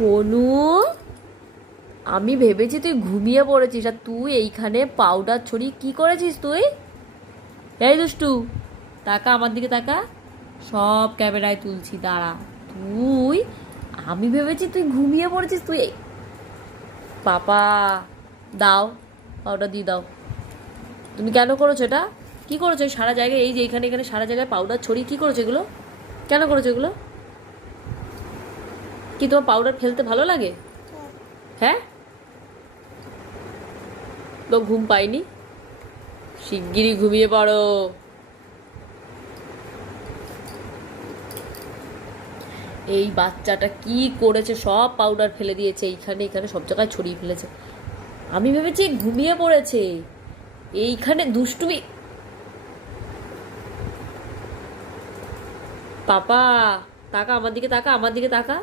সোনু, আমি ভেবেছি তুই ঘুমিয়ে পড়েছিস আর তুই এইখানে পাউডার ছড়িয়ে কি করেছিস তুই? এই দুষ্টু, তাকা আমার দিকে তাকা, সব ক্যামেরায় তুলছি, দাঁড়া। তুই, আমি ভেবেছি তুই ঘুমিয়ে পড়েছিস। তুই পাপা, দাও পাউডার দিয়ে দাও। তুমি কেন করেছো এটা? কি করেছো সারা জায়গায়? এই যে এখানে এখানে সারা জায়গায় পাউডার ছড়িয়ে কি করেছো এগুলো? কেন করেছো এগুলো? কি তোমার পাউডার ফেলতে ভালো লাগে? হ্যাঁ, তো ঘুম পাইনি? শিগগিরই ঘুমিয়ে পড়ো। এই বাচ্চাটা কি করেছে, সব পাউডার ফেলে দিয়েছে, এইখানে এখানে সব জায়গায় ছড়িয়ে ফেলেছে। আমি ভেবেছি ঘুমিয়ে পড়েছে, এইখানে দুষ্টুমি। পাপা, তাকা আমার দিকে, তাকা আমার দিকে তাকা।